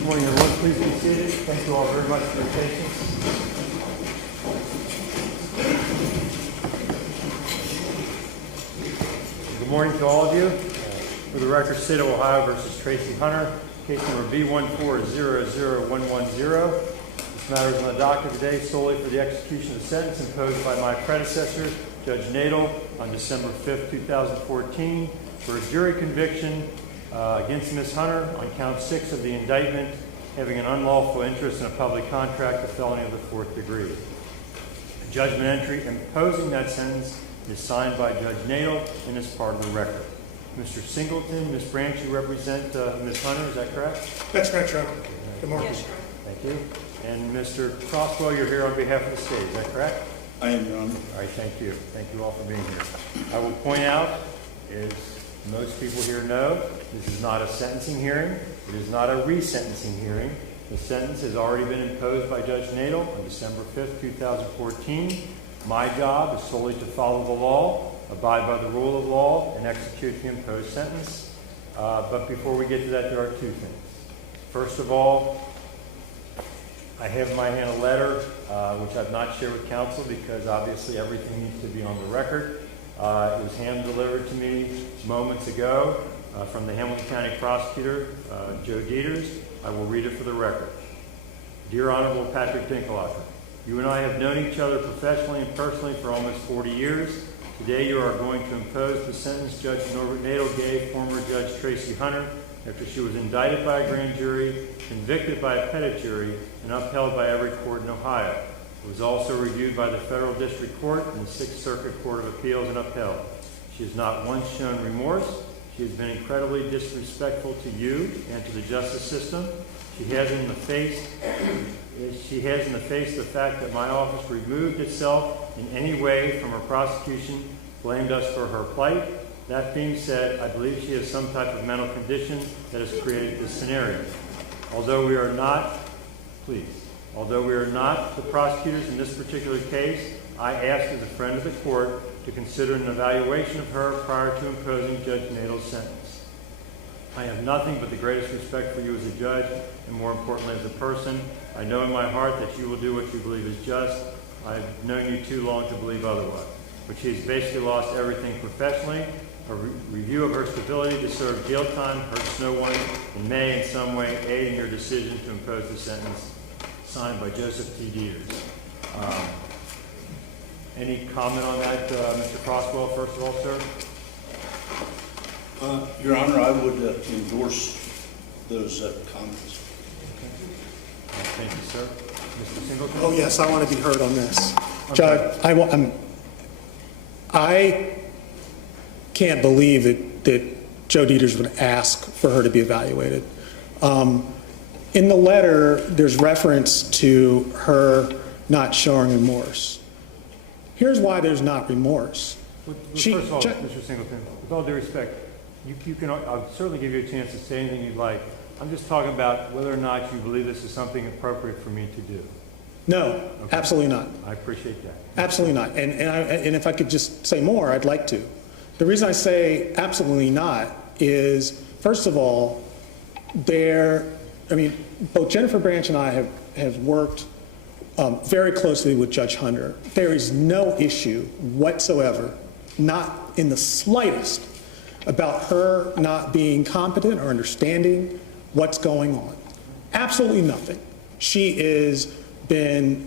Good morning, everyone. Please be seated. Thank you all very much for your patience. Good morning to all of you. For the record, State of Ohio versus Tracie Hunter, case number B1400110. This matter is on the docket today solely for the execution of the sentence imposed by my predecessor, Judge Nadel, on December 5th, 2014, for a jury conviction against Ms. Hunter on count 6 of the indictment, having an unlawful interest in a public contract, a felony of the 4th degree. A judgment entry imposing that sentence is signed by Judge Nadel and is part of the record. Mr. Singleton, Ms. Branch, you represent Ms. Hunter, is that correct? That's correct, Your Honor. Good morning. Yes, Your Honor. Thank you. And Mr. Crosswell, you're here on behalf of the state, is that correct? I am, Your Honor. All right, thank you. Thank you all for being here. I will point out, as most people here know, this is not a sentencing hearing. It is not a resentencing hearing. The sentence has already been imposed by Judge Nadel on December 5th, 2014. My job is solely to follow the law, abide by the rule of law, and execute the imposed sentence. But before we get to that, there are two things. First of all, I have in my hand a letter, which I've not shared with counsel because obviously everything needs to be on the record. It was hand-delivered to me moments ago from the Hamilton County Prosecutor, Joe Dieters. I will read it for the record. Dear Honorable Patrick Dinkelhofer, you and I have known each other professionally and personally for almost 40 years. Today you are going to impose the sentence Judge Norbert Nadel gave former Judge Tracie Hunter after she was indicted by a grand jury, convicted by a petit jury, and upheld by every court in Ohio. It was also reviewed by the Federal District Court and the Sixth Circuit Court of Appeals and upheld. She has not once shown remorse. She has been incredibly disrespectful to you and to the justice system. She has in the face the fact that my office removed itself in any way from her prosecution, blamed us for her plight. That being said, I believe she has some type of mental condition that has created this scenario. Although we are not the prosecutors in this particular case, I ask as a friend of the court to consider an evaluation of her prior to imposing Judge Nadel's sentence. I have nothing but the greatest respect for you as a judge, and more importantly as a person. I know in my heart that you will do what you believe is just. I've known you too long to believe otherwise. But she has basically lost everything professionally. A review of her stability to serve jail time hurts no one and may in some way aid in your decision to impose the sentence. Signed by Joseph T. Dieters. Any comment on that, Mr. Crosswell, first of all, sir? Your Honor, I would endorse those comments. Okay. Thank you, sir. Mr. Singleton? Oh, yes, I want to be heard on this. Okay. Judge, I can't believe that Joe Dieters would ask for her to be evaluated. In the letter, there's reference to her not showing remorse. Here's why there's not remorse. First of all, Mr. Singleton, with all due respect, I'll certainly give you a chance to say anything you'd like. I'm just talking about whether or not you believe this is something appropriate for me to do. No, Okay. absolutely not. I appreciate that. Absolutely not. And if I could just say more, I'd like to. The reason I say absolutely not is, first of all, both Jennifer Branch and I have worked very closely with Judge Hunter. There is no issue whatsoever, not in the slightest, about her not being competent or understanding what's going on. Absolutely nothing. She has been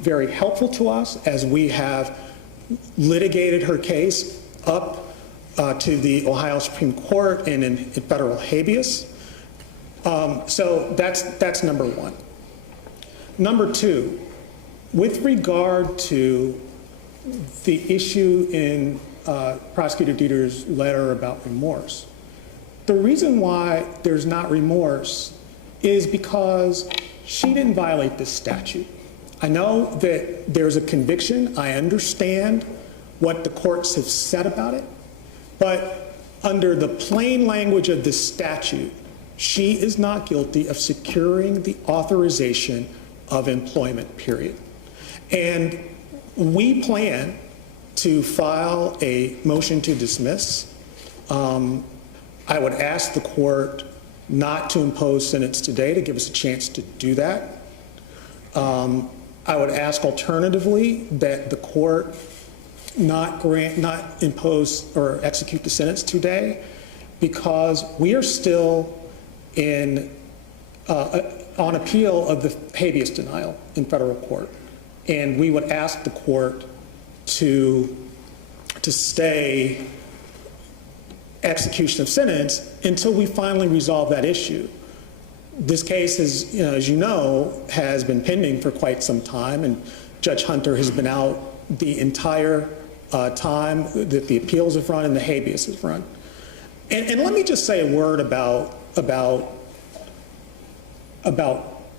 very helpful to us as we have litigated her case up to the Ohio Supreme Court and in federal habeas. So that's number one. Number two, with regard to the issue in Prosecutor Dieters' letter about remorse, the reason why there's not remorse is because she didn't violate this statute. I know that there's a conviction. I understand what the courts have said about it. But under the plain language of this statute, she is not guilty of securing the authorization of employment, period. And we plan to file a motion to dismiss. I would ask the court not to impose sentence today, to give us a chance to do that. I would ask alternatively that the court not impose or execute the sentence today, because we are still on appeal of the habeas denial in federal court. And we would ask the court to stay execution of sentence until we finally resolve that issue. This case is, as you know, has been pending for quite some time, and Judge Hunter has been out the entire time that the appeals have run and the habeas has run. And let me just say a word about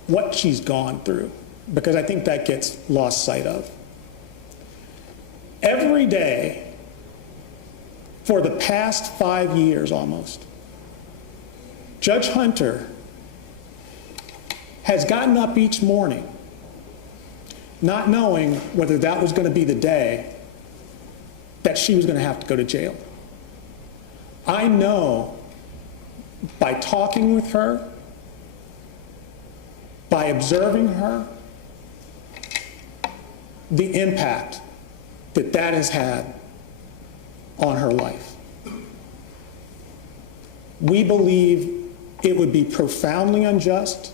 what she's gone through, because I think that gets lost sight of. Every day for the past 5 years almost, Judge Hunter has gotten up each morning not knowing whether that was going to be the day that she was going to have to go to jail. I know by talking with her, by observing her, the impact that that has had on her life. We believe it would be profoundly unjust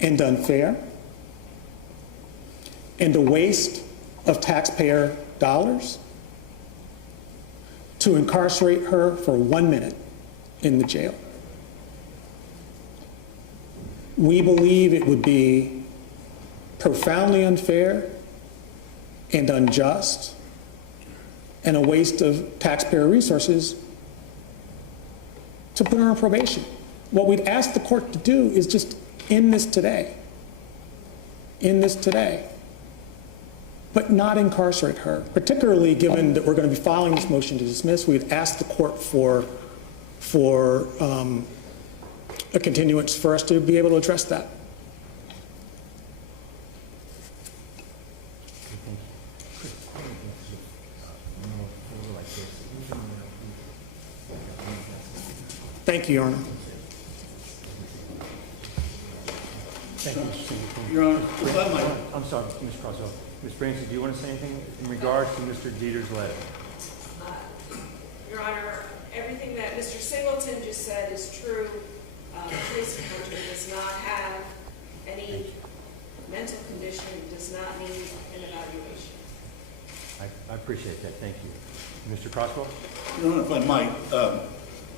and unfair and a waste of taxpayer dollars to incarcerate her for 1 minute in the jail. We believe it would be profoundly unfair and unjust and a waste of taxpayer resources to put her on probation. What we'd ask the court to do is just end this today. End this today. But not incarcerate her, particularly given that we're going to be filing this motion to dismiss. We'd ask the court for a continuance for us to be able to address that. Thank you, Your Honor. Thank you, Mr. Singleton. Your Honor, if I might. I'm sorry, Ms. Croswell. Ms. Branson, do you want to say anything in regards to Mr. Dieter's letter? Your Honor, everything that Mr. Singleton just said is true. Tracie Hunter does not have any mental condition, does not need an evaluation. I appreciate that. Thank you. Mr. Croswell? Your Honor, if I might,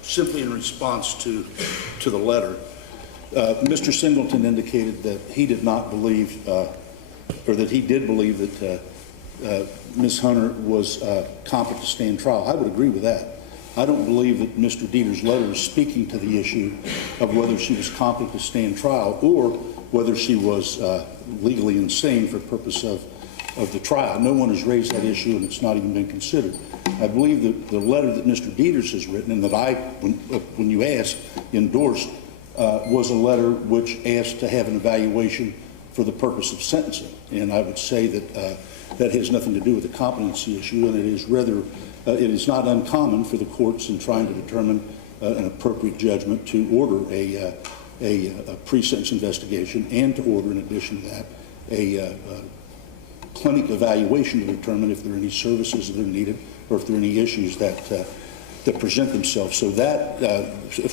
simply in response to the letter, Mr. Singleton indicated that he did not believe, or that he did believe that Ms. Hunter was competent to stand trial. I would agree with that. I don't believe that Mr. Dieter's letter is speaking to the issue of whether she was competent to stand trial or whether she was legally insane for purpose of the trial. No one has raised that issue, and it's not even been considered. I believe that the letter that Mr. Dieters has written and that I, when you asked, endorsed, was a letter which asked to have an evaluation for the purpose of sentencing. And I would say that that has nothing to do with the competency issue, and it is rather, it is not uncommon for the courts in trying to determine an appropriate judgment to order a pre-sentence investigation and to order, in addition to that, a clinic evaluation to determine if there are any services that are needed or if there are any issues that present themselves. So that,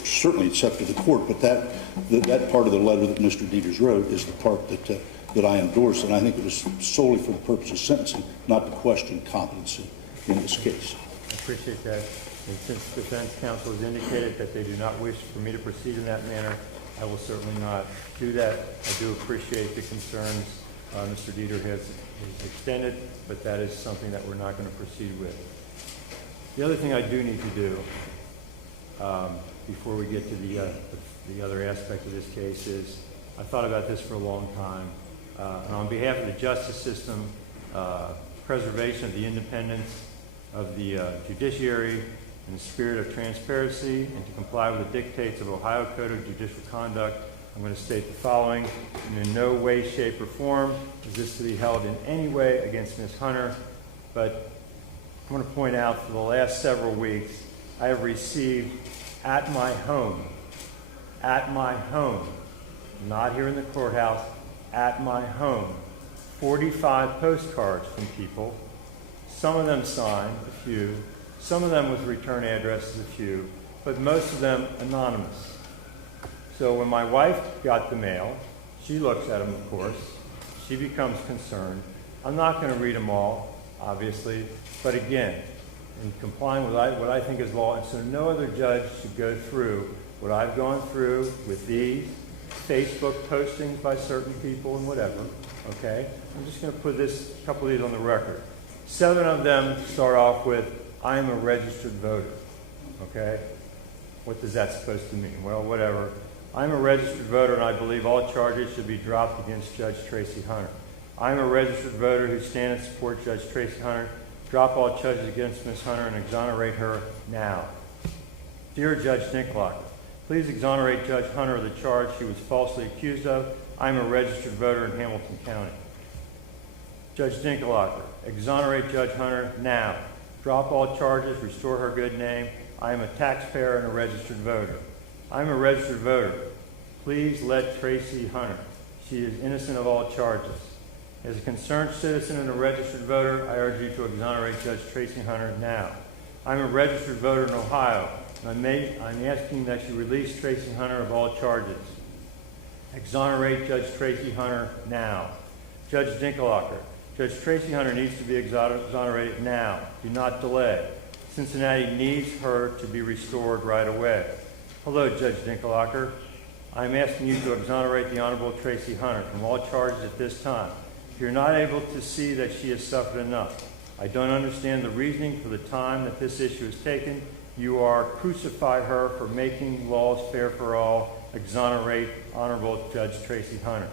certainly it's up to the court, but that part of the letter that Mr. Dieters wrote is the part that I endorse, and I think it was solely for the purpose of sentencing, not to question competency in this case. I appreciate that. And since the defense counsel has indicated that they do not wish for me to proceed in that manner, I will certainly not do that. I do appreciate the concerns Mr. Dieter has extended, but that is something that we're not going to proceed with. The other thing I do need to do before we get to the other aspect of this case is I thought about this for a long time. And on behalf of the justice system, preservation of the independence of the judiciary in the spirit of transparency and to comply with the dictates of Ohio Code of Judicial Conduct, I'm going to state the following. In no way, shape, or form is this to be held in any way against Ms. Hunter, but I want to point out for the last several weeks, I have received at my home at my home, not here in the courthouse, at my home. 45 postcards from people, some of them signed, a few, some of them with return addresses, a few, but most of them anonymous. So when my wife got the mail, she looks at them, of course. She becomes concerned. I'm not going to read them all, obviously, but again, in complying with what I think is law, and so no other judge should go through what I've gone through with these Facebook postings by certain people and whatever, okay? I'm just going to put a couple of these on the record. 7 of them start off with, I am a registered voter, okay? What is that supposed to mean? Well, whatever. I'm a registered voter, and I believe all charges should be dropped against Judge Tracie Hunter. I'm a registered voter who stands and support Judge Tracie Hunter. Drop all charges against Ms. Hunter and exonerate her now. Dear Judge Dinklager, please exonerate Judge Hunter of the charge she was falsely accused of. I'm a registered voter in Hamilton County. Judge Dinklager, exonerate Judge Hunter now. Drop all charges, restore her good name. I am a taxpayer and a registered voter. I'm a registered voter. Please let Tracie Hunter. She is innocent of all charges. As a concerned citizen and a registered voter, I urge you to exonerate Judge Tracie Hunter now. I'm a registered voter in Ohio, and I'm asking that you release Tracie Hunter of all charges. Exonerate Judge Tracie Hunter now. Judge Dinklager, Judge Tracie Hunter needs to be exonerated now. Do not delay. Cincinnati needs her to be restored right away. Hello, Judge Dinklager. I'm asking you to exonerate the Honorable Tracie Hunter from all charges at this time. If you're not able to see that she has suffered enough, I don't understand the reasoning for the time that this issue has taken. You are crucify her for making laws fair for all. Exonerate Honorable Judge Tracie Hunter.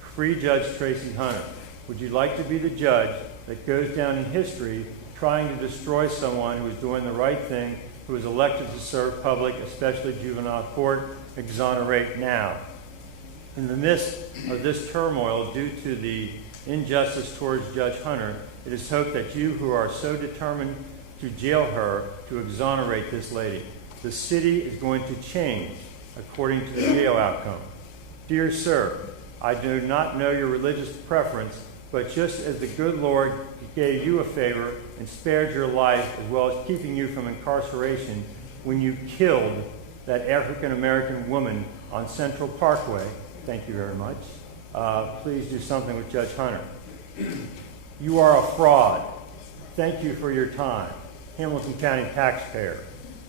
Free Judge Tracie Hunter. Would you like to be the judge that goes down in history trying to destroy someone who is doing the right thing, who is elected to serve public, especially juvenile court? Exonerate now. In the midst of this turmoil due to the injustice towards Judge Hunter, it is hoped that you who are so determined to jail her to exonerate this lady. The city is going to change according to the jail outcome. Dear sir, I do not know your religious preference, but just as the good Lord gave you a favor and spared your life as well as keeping you from incarceration when you killed that African-American woman on Central Parkway, thank you very much, please do something with Judge Hunter. You are a fraud. Thank you for your time. Hamilton County taxpayer.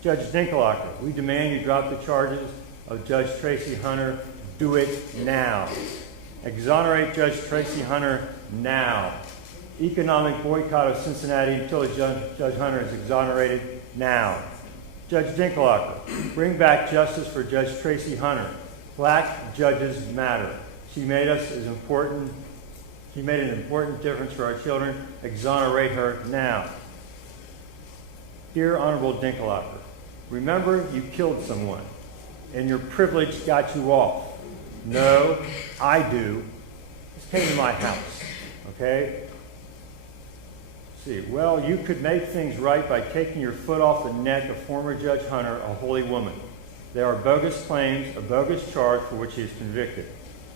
Judge Dinklager, we demand you drop the charges of Judge Tracie Hunter. Do it now. Exonerate Judge Tracie Hunter now. Economic boycott of Cincinnati until Judge Hunter is exonerated now. Judge Dinklager, bring back justice for Judge Tracie Hunter. Black judges matter. She made an important difference for our children. Exonerate her now. Dear Honorable Dinklager, remember you killed someone and your privilege got you off. No, I do. This came to my house, okay? See, well, you could make things right by taking your foot off the neck of former Judge Hunter, a holy woman. They are bogus claims, a bogus charge for which he is convicted.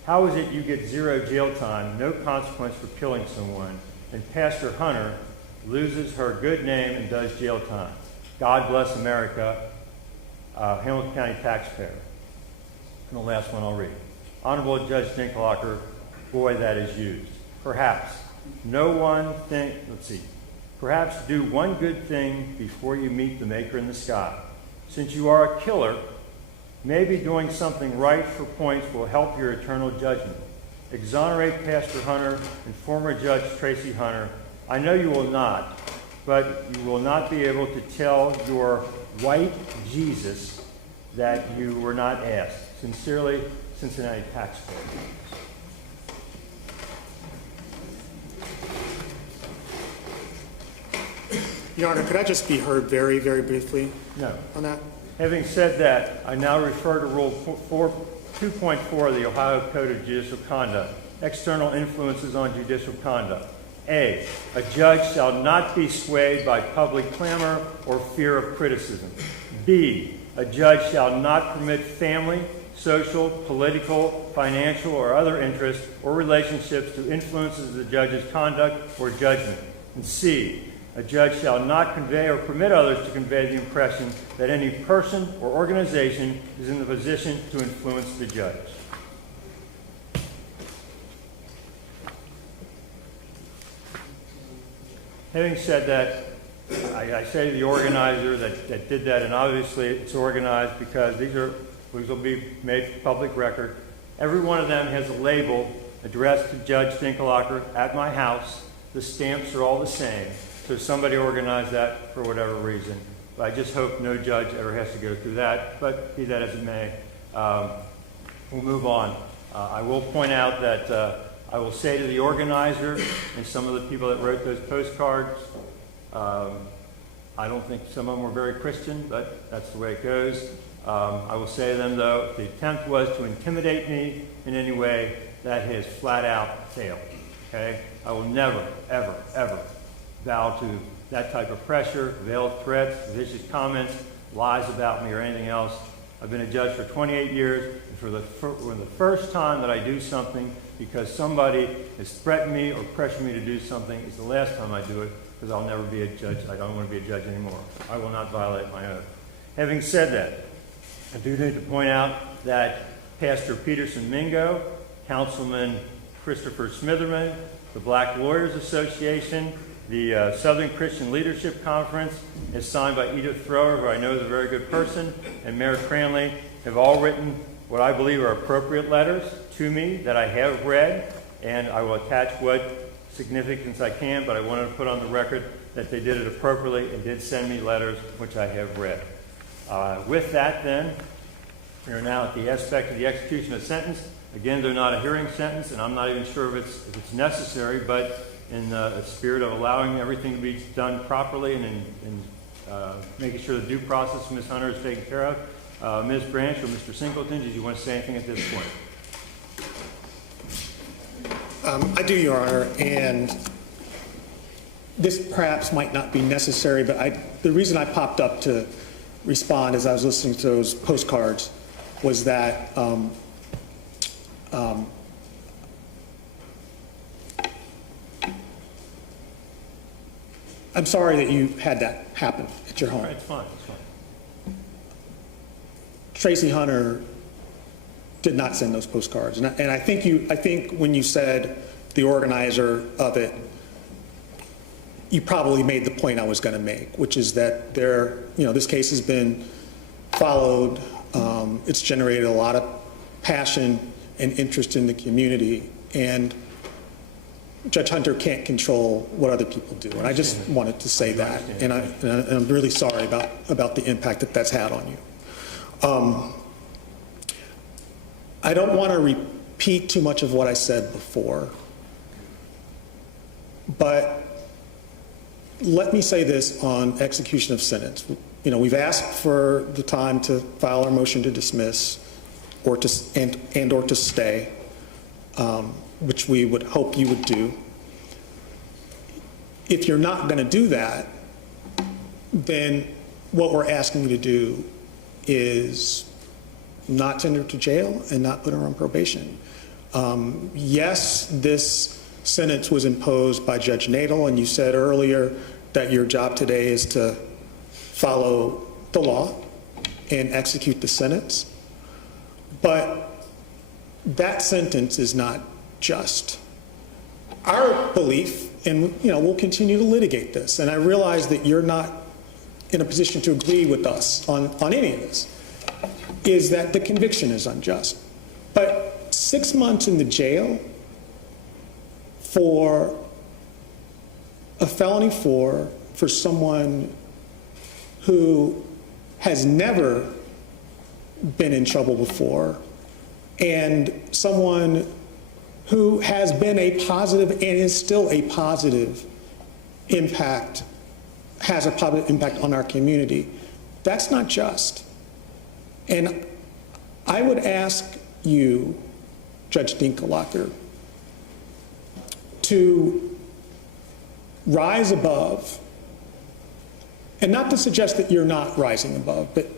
How is it you get 0 jail time, no consequence for killing someone, and Pastor Hunter loses her good name and does jail time? God bless America, Hamilton County taxpayer. And the last one I'll read. Honorable Judge Dinklager, boy, that is used. Perhaps perhaps do one good thing before you meet the Maker in the sky. Since you are a killer, maybe doing something right for points will help your eternal judgment. Exonerate Pastor Hunter and former Judge Tracie Hunter. I know you will not, but you will not be able to tell your white Jesus that you were not asked. Sincerely, Cincinnati taxpayer. Your Honor, could I just be heard very, very briefly No. on that? Having said that, I now refer to Rule 2.4 of the Ohio Code of Judicial Conduct, external influences on judicial conduct. A judge shall not be swayed by public clamor or fear of criticism. B, a judge shall not permit family, social, political, financial, or other interests or relationships to influences the judge's conduct or judgment. And C, a judge shall not convey or permit others to convey the impression that any person or organization is in the position to influence the judge. Having said that, I say to the organizer that did that, and obviously it's organized because these will be made public record. Every one of them has a label addressed to Judge Dinkelhocker at my house. The stamps are all the same. So somebody organized that for whatever reason. But I just hope no judge ever has to go through that, but be that as it may. We'll move on. I will point out that I will say to the organizer and some of the people that wrote those postcards, I don't think some of them were very Christian, but that's the way it goes. I will say to them, though, if the attempt was to intimidate me in any way, that has flat out failed. Okay? I will never, ever, ever bow to that type of pressure, veiled threats, vicious comments, lies about me, or anything else. I've been a judge for 28 years, and for the first time that I do something because somebody has threatened me or pressured me to do something, is the last time I do it, because I'll never be a judge. I don't want to be a judge anymore. I will not violate my oath. Having said that, I do need to point out that Pastor Peterson Mingo, Councilman Christopher Smitherman, the Black Lawyers Association, the Southern Christian Leadership Conference, is signed by Edith Thrower, who I know is a very good person, and Mayor Cranley, have all written what I believe are appropriate letters to me that I have read, and I will attach what significance I can, but I wanted to put on the record that they did it appropriately and did send me letters which I have read. With that, then, we are now at the aspect of the execution of sentence. Again, they're not a hearing sentence, and I'm not even sure if it's necessary, but in the spirit of allowing everything to be done properly and in making sure the due process of Ms. Hunter is taken care of, Ms. Branch or Mr. Singleton, did you want to say anything at this point? I do, Your Honor, and this perhaps might not be necessary, but the reason I popped up to respond as I was listening to those postcards was that I'm sorry that you had that happen at your home. Right, it's fine. Tracie Hunter did not send those postcards, and I think when you said the organizer of it, you probably made the point I was going to make, which is that this case has been followed. It's generated a lot of passion and interest in the community, and Judge Hunter can't control what other people do. And I just wanted to say that, and I'm really sorry about the impact that's had on you. I don't want to repeat too much of what I said before, but let me say this on execution of sentence. We've asked for the time to file our motion to dismiss or to stay, which we would hope you would do. If you're not going to do that, then what we're asking you to do is not send her to jail and not put her on probation. Yes, this sentence was imposed by Judge Nadel, and you said earlier that your job today is to follow the law and execute the sentence. But that sentence is not just. Our belief, and we'll continue to litigate this, and I realize that you're not in a position to agree with us on any of this, is that the conviction is unjust. But 6 months in the jail for a felony for someone who has never been in trouble before, and someone who has been a positive and is still a positive impact, has a positive impact on our community, that's not just. And I would ask you, Judge Dinkelhocker, to rise above, and not to suggest that you're not rising above, but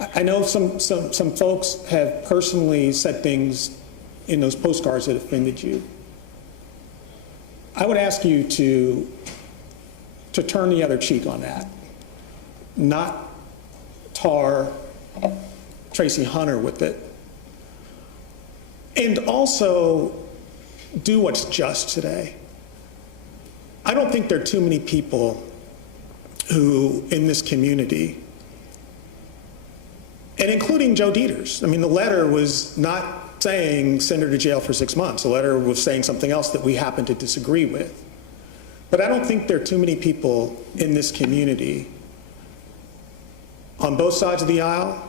I know some folks have personally said things in those postcards that offended you. I would ask you to turn the other cheek on that, not tar Tracie Hunter with it, and also do what's just today. I don't think there are too many people who, in this community, and including Joe Dieters. I mean, the letter was not saying send her to jail for 6 months. The letter was saying something else that we happen to disagree with. But I don't think there are too many people in this community, on both sides of the aisle,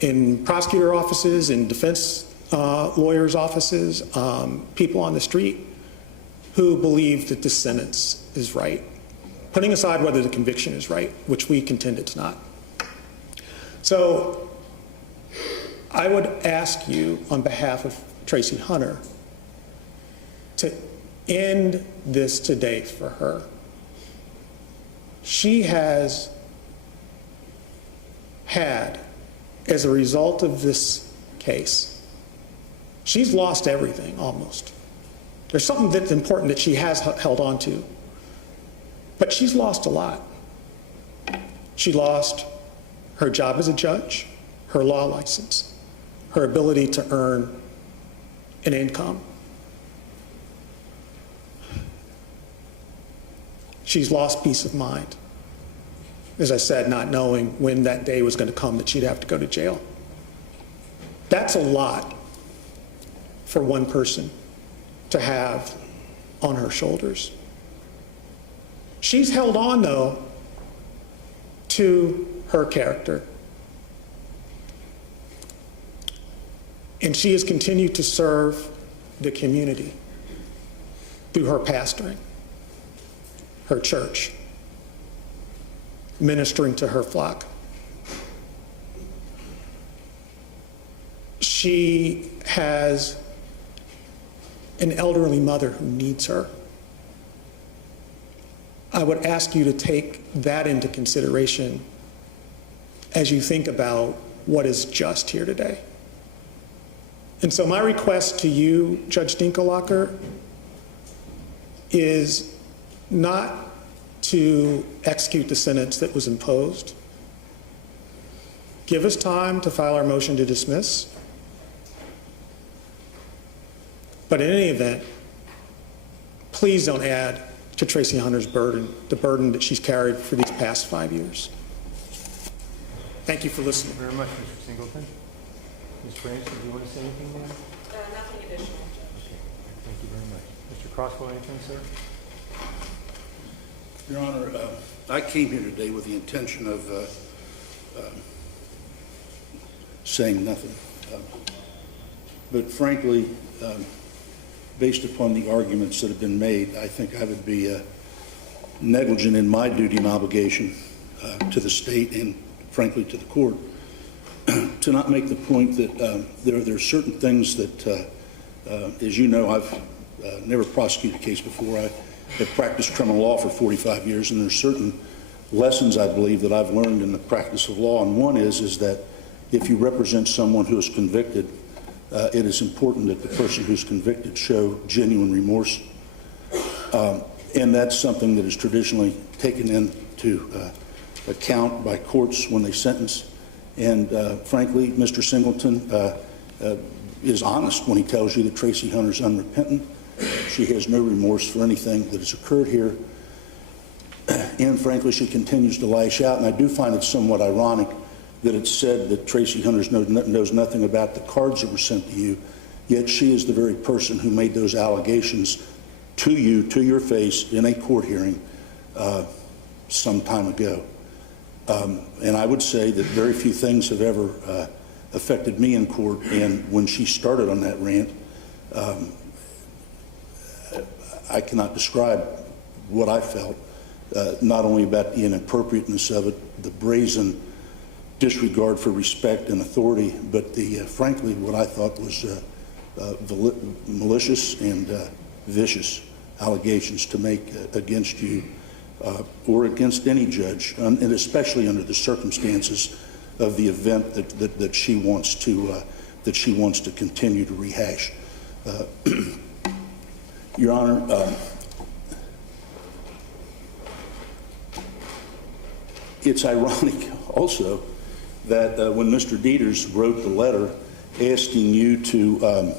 in prosecutor offices, in defense lawyers' offices, people on the street, who believe that this sentence is right, putting aside whether the conviction is right, which we contend it's not. So I would ask you, on behalf of Tracie Hunter, to end this today for her. She has had, as a result of this case, she's lost everything almost. There's something that's important that she has held on to, but she's lost a lot. She lost her job as a judge, her law license, her ability to earn an income. She's lost peace of mind. As I said, not knowing when that day was going to come that she'd have to go to jail. That's a lot for one person to have on her shoulders. She's held on, though, to her character. And she has continued to serve the community through her pastoring, her church, ministering to her flock. She has an elderly mother who needs her. I would ask you to take that into consideration as you think about what is just here today. And so my request to you, Judge Dinkelhocker, is not to execute the sentence that was imposed. Give us time to file our motion to dismiss. But in any event, please don't add to Tracie Hunter's burden, the burden that she's carried for these past 5 years. Thank you for listening. Thank you very much, Mr. Singleton. Ms. Branson, do you want to say anything more? Nothing additional, Judge. Okay. Thank you very much. Mr. Crosswell, anything, sir? Your Honor, I came here today with the intention of saying nothing. But frankly, based upon the arguments that have been made, I think I would be negligent in my duty and obligation to the state and, frankly, to the court to not make the point that there are certain things that, as you know, I've never prosecuted a case before. I have practiced criminal law for 45 years, and there are certain lessons, I believe, that I've learned in the practice of law. And one is that if you represent someone who is convicted, it is important that the person who's convicted show genuine remorse. And that's something that is traditionally taken into account by courts when they sentence. And frankly, Mr. Singleton is honest when he tells you that Tracie Hunter's unrepentant. She has no remorse for anything that has occurred here. And frankly, she continues to lash out. And I do find it somewhat ironic that it's said that Tracie Hunter knows nothing about the cards that were sent to you, yet she is the very person who made those allegations to you, to your face, in a court hearing some time ago. And I would say that very few things have ever affected me in court, and when she started on that rant, I cannot describe what I felt, not only about the inappropriateness of it, the brazen disregard for respect and authority, but the frankly what I thought was malicious and vicious allegations to make against you or against any judge, and especially under the circumstances of the event that she wants to continue to rehash. Your Honor, it's ironic also that when Mr. Dieters wrote the letter asking you to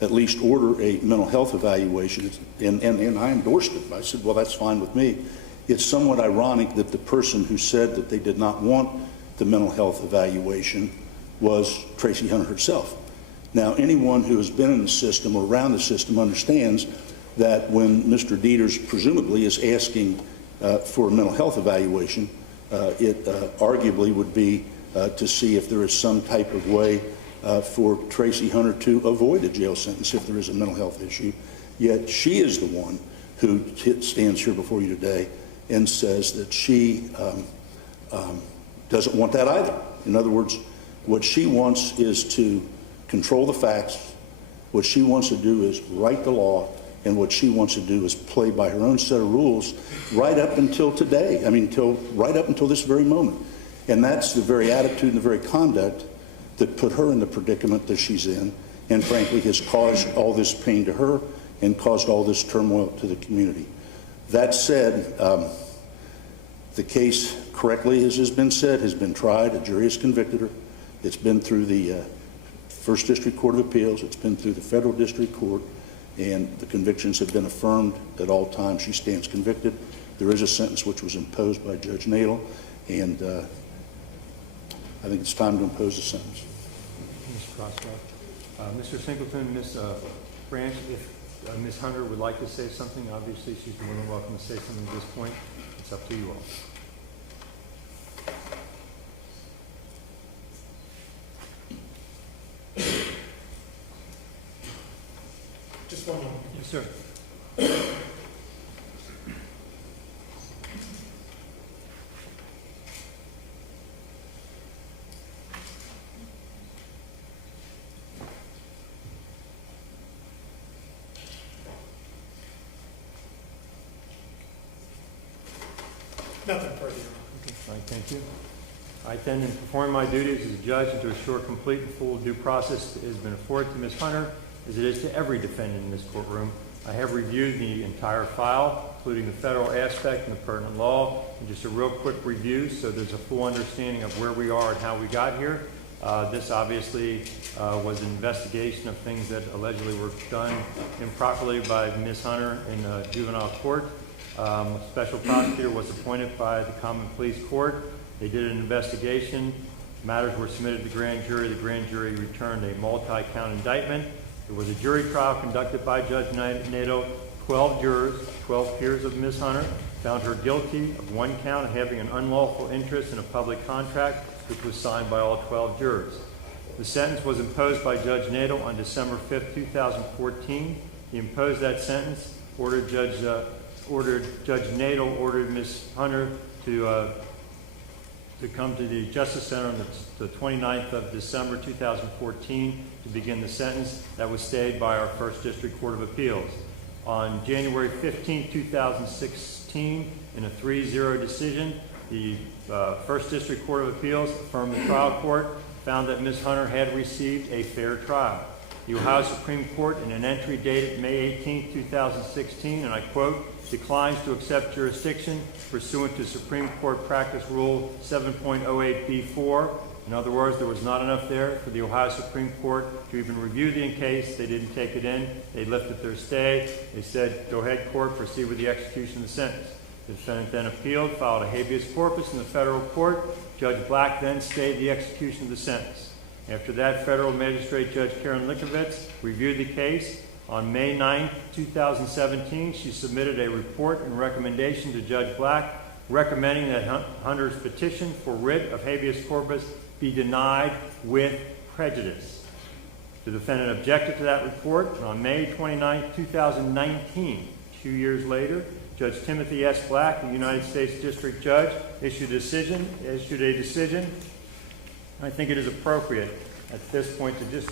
at least order a mental health evaluation, and I endorsed it. I said, well, that's fine with me. It's somewhat ironic that the person who said that they did not want the mental health evaluation was Tracie Hunter herself. Now, anyone who has been in the system or around the system understands that when Mr. Dieters presumably is asking for a mental health evaluation, it arguably would be to see if there is some type of way for Tracie Hunter to avoid a jail sentence if there is a mental health issue. Yet she is the one who stands here before you today and says that she doesn't want that either. In other words, what she wants is to control the facts. What she wants to do is write the law, and what she wants to do is play by her own set of rules right up until today. I mean, right up until this very moment. And that's the very attitude and the very conduct that put her in the predicament that she's in, and frankly has caused all this pain to her and caused all this turmoil to the community. That said, the case, correctly as has been said, has been tried. A jury has convicted her. It's been through the First District Court of Appeals. It's been through the Federal District Court, and the convictions have been affirmed at all times. She stands convicted. There is a sentence which was imposed by Judge Nadel, and I think it's time to impose a sentence. Mr. Crosswell. Mr. Singleton, Ms. Branch, if Ms. Hunter would like to say something, obviously she's more than welcome to say something at this point. It's up to you all. Just one moment. Yes, sir. Nothing further. All right, thank you. I intend in performing my duties as a judge and to assure complete and full due process has been afforded to Ms. Hunter, as it is to every defendant in this courtroom. I have reviewed the entire file, including the federal aspect and the pertinent law, and just a real quick review so there's a full understanding of where we are and how we got here. This obviously was an investigation of things that allegedly were done improperly by Ms. Hunter in juvenile court. A special prosecutor was appointed by the Common Pleas Court. They did an investigation. Matters were submitted to the grand jury. The grand jury returned a multi-count indictment. There was a jury trial conducted by Judge Nadel. 12 jurors, 12 peers of Ms. Hunter, found her guilty of one count of having an unlawful interest in a public contract, which was signed by all 12 jurors. The sentence was imposed by Judge Nadel on December 5th, 2014. He imposed that sentence, Judge Nadel ordered Ms. Hunter to come to the Justice Center on the 29th of December 2014 to begin the sentence. That was stayed by our First District Court of Appeals. On January 15, 2016, in a 3-0 decision, the First District Court of Appeals affirmed the trial court, found that Ms. Hunter had received a fair trial. The Ohio Supreme Court, in an entry dated May 18, 2016, and I quote, declines to accept jurisdiction pursuant to Supreme Court Practice Rule 7.08b4. In other words, there was not enough there for the Ohio Supreme Court to even review the case. They didn't take it in. They lifted their stay. They said, go ahead, court, proceed with the execution of the sentence. The defendant then appealed, filed a habeas corpus in the federal court. Judge Black then stayed the execution of the sentence. After that, Federal Magistrate Judge Karen Likovitz reviewed the case. On May 9, 2017, she submitted a report and recommendation to Judge Black recommending that Hunter's petition for writ of habeas corpus be denied with prejudice. The defendant objected to that report, and on May 29, 2019, 2 years later, Judge Timothy S. Black, the United States District Judge, issued a decision. I think it is appropriate at this point to just,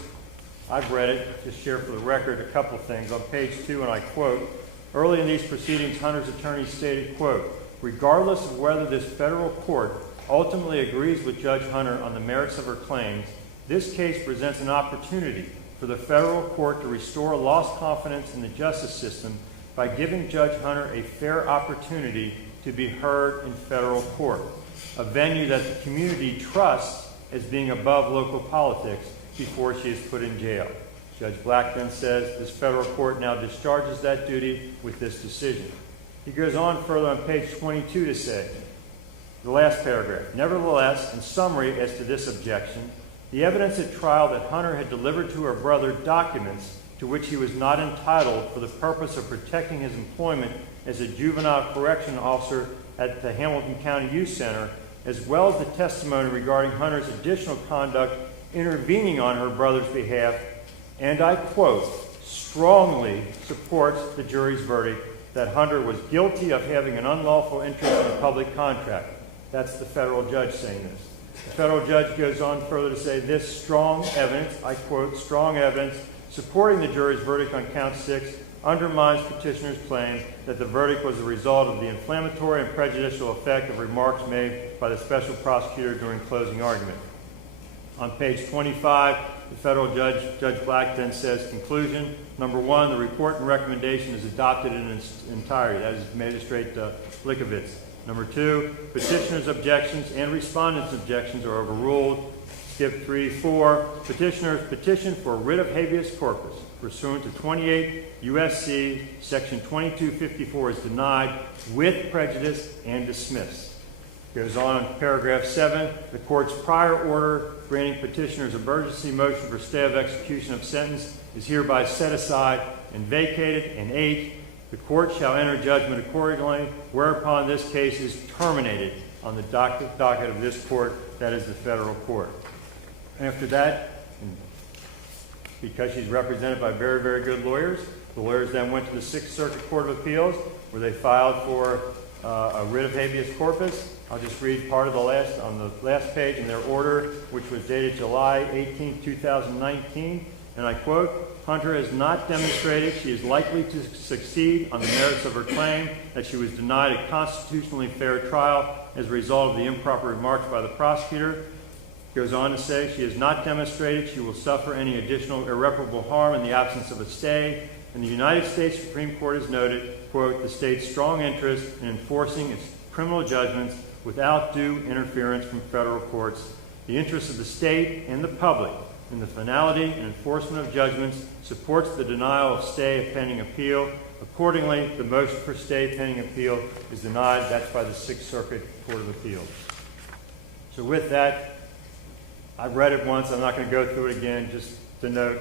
I've read it, just share for the record a couple things. On page 2, and I quote, early in these proceedings, Hunter's attorney stated, quote, regardless of whether this federal court ultimately agrees with Judge Hunter on the merits of her claims, this case presents an opportunity for the federal court to restore lost confidence in the justice system by giving Judge Hunter a fair opportunity to be heard in federal court, a venue that the community trusts as being above local politics before she is put in jail. Judge Black then says this federal court now discharges that duty with this decision. He goes on further on page 22 to say, the last paragraph, nevertheless, in summary as to this objection, the evidence at trial that Hunter had delivered to her brother documents to which he was not entitled for the purpose of protecting his employment as a juvenile correction officer at the Hamilton County Youth Center, as well as the testimony regarding Hunter's additional conduct intervening on her brother's behalf, and I quote, strongly supports the jury's verdict that Hunter was guilty of having an unlawful interest in a public contract. That's the federal judge saying this. The federal judge goes on further to say this strong evidence, I quote, strong evidence supporting the jury's verdict on count 6 undermines petitioner's claim that the verdict was a result of the inflammatory and prejudicial effect of remarks made by the special prosecutor during closing argument. On page 25, the federal judge, Judge Black, then says, conclusion, number 1, the report and recommendation is adopted in its entirety. That is Magistrate Likovitz. Number 2, petitioner's objections and respondent's objections are overruled. Skip 3, 4, petitioner's petition for writ of habeas corpus pursuant to 28 U.S.C. section 2254 is denied with prejudice and dismissed. Goes on in paragraph 7, the court's prior order granting petitioner's emergency motion for stay of execution of sentence is hereby set aside and vacated. And 8, the court shall enter judgment accordingly, whereupon this case is terminated on the docket of this court, that is the federal court. After that, because she's represented by very, very good lawyers, the lawyers then went to the Sixth Circuit Court of Appeals, where they filed for a writ of habeas corpus. I'll just read part of on the last page in their order, which was dated July 18, 2019, and I quote, Hunter has not demonstrated she is likely to succeed on the merits of her claim that she was denied a constitutionally fair trial as a result of the improper remarks by the prosecutor. Goes on to say she has not demonstrated she will suffer any additional irreparable harm in the absence of a stay, and the United States Supreme Court has noted, quote, the state's strong interest in enforcing its criminal judgments without due interference from federal courts. The interest of the state and the public in the finality and enforcement of judgments supports the denial of stay pending appeal. Accordingly, the motion for stay pending appeal is denied. That's by the Sixth Circuit Court of Appeals. So with that, I've read it once. I'm not going to go through it again. Just to note,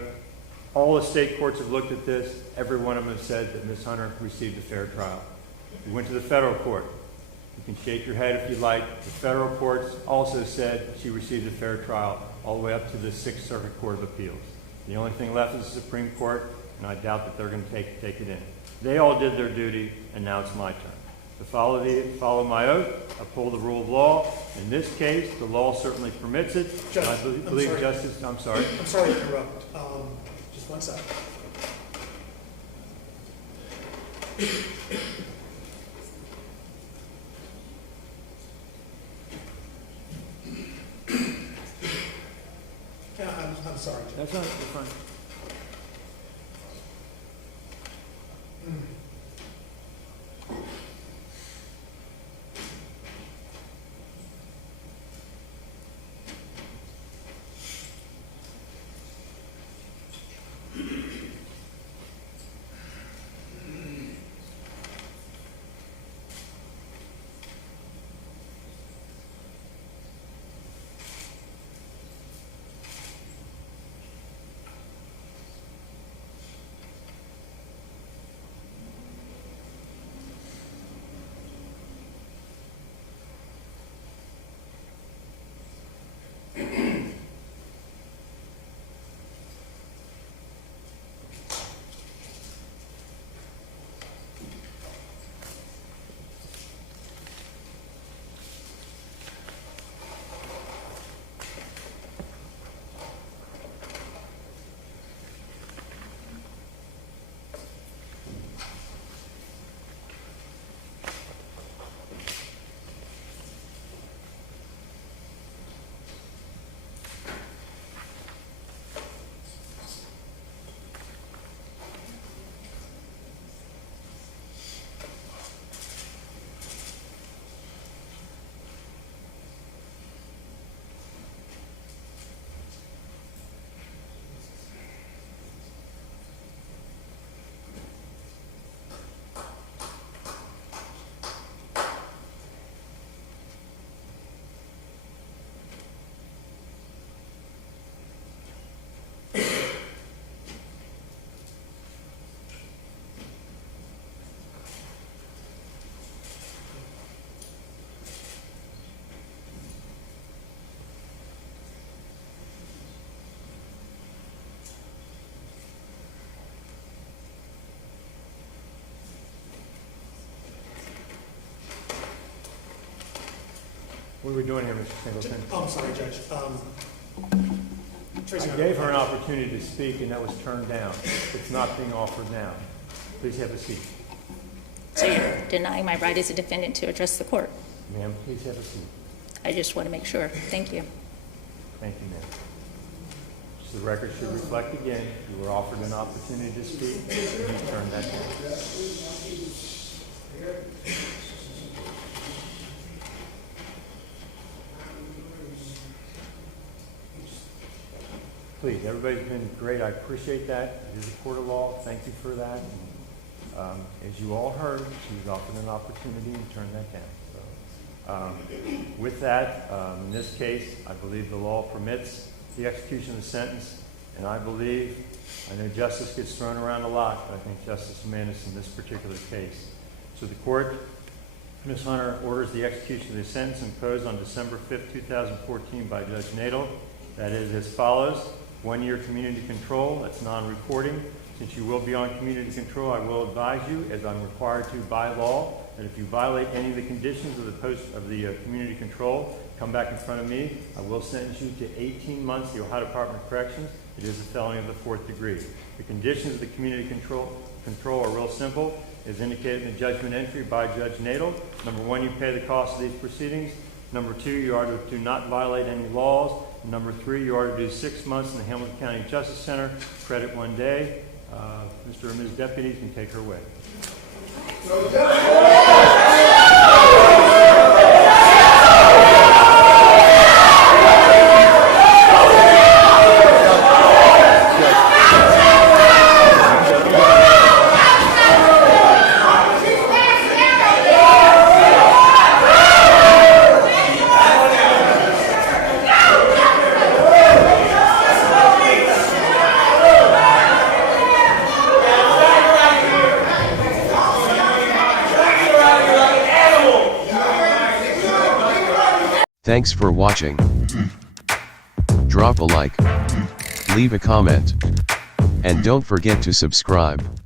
all the state courts have looked at this. Every one of them have said that Ms. Hunter received a fair trial. We went to the federal court. You can shake your head if you like. The federal courts also said she received a fair trial all the way up to the Sixth Circuit Court of Appeals. The only thing left is the Supreme Court, and I doubt that they're going to take it in. They all did their duty, and now it's my turn. To follow my oath, uphold the rule of law. In this case, the law certainly permits it. Judge, I believe Justice, I'm sorry. I'm sorry to interrupt. Just one second. I'm sorry. That's not fine. What are we doing here, Mr. Singleton? Oh, I'm sorry, Judge. Tracie I Hunter. gave her an opportunity to speak, and that was turned down. It's not being offered now. Please have a seat. So you're denying my right as a defendant to address the court? Ma'am, please have a seat. I just want to make sure. Thank you. Thank you, ma'am. So the record should reflect again, you were offered an opportunity to speak, and you turned that down. Please, everybody's been great. I appreciate that. It is a court of law. Thank you for that. And, as you all heard, she was offered an opportunity and turned that down. So, with that, in this case, I believe the law permits the execution of the sentence, and I know justice gets thrown around a lot, but I think justice demands in this particular case. So the court, Ms. Hunter, orders the execution of the sentence imposed on December 5th, 2014 by Judge Nadel. That is as follows: 1 year community control, that's non-reporting. Since you will be on community control, I will advise you, as I'm required to by law, that if you violate any of the conditions of the community control, come back in front of me. I will sentence you to 18 months, the Ohio Department of Corrections. It is a felony of the 4th degree. The conditions of the community control are real simple, as indicated in the judgment entry by Judge Nadel. Number 1, you pay the cost of these proceedings. Number 2, you are to do not violate any laws. Number 3, you are to do 6 months in the Hamilton County Justice Center, credit 1 day. Mr. and Ms. Deputies can take her away. Thanks for watching. Drop a like, leave a comment, and don't forget to subscribe.